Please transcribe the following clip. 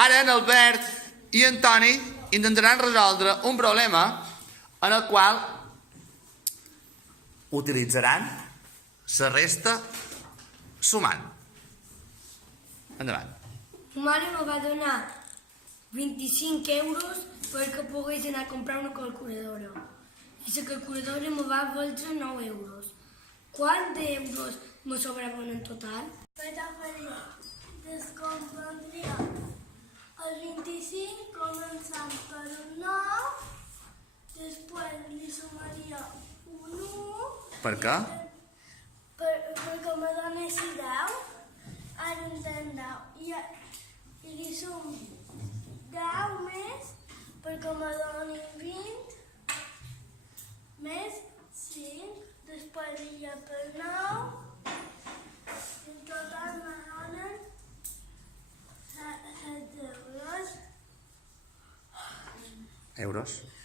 Ara en Albert i en Toni intentaran resoldre un problema en el qual utilitzaran la resta sumant. Endavant. Ma mare me va donar 25 euros perquè pogués anar a comprar una calculadora. I la calculadora me va valdre 9 euros. Quants d'euros me sobraven en total? Descompondria el 25 començant per un 9, després li sumaria un 1. Per què? Perquè me donessi 10, ara en tenc 10, i li sum 10 més, perquè me donin 20, més 5, després diria per 9, i en total me donen 7 euros. Euros.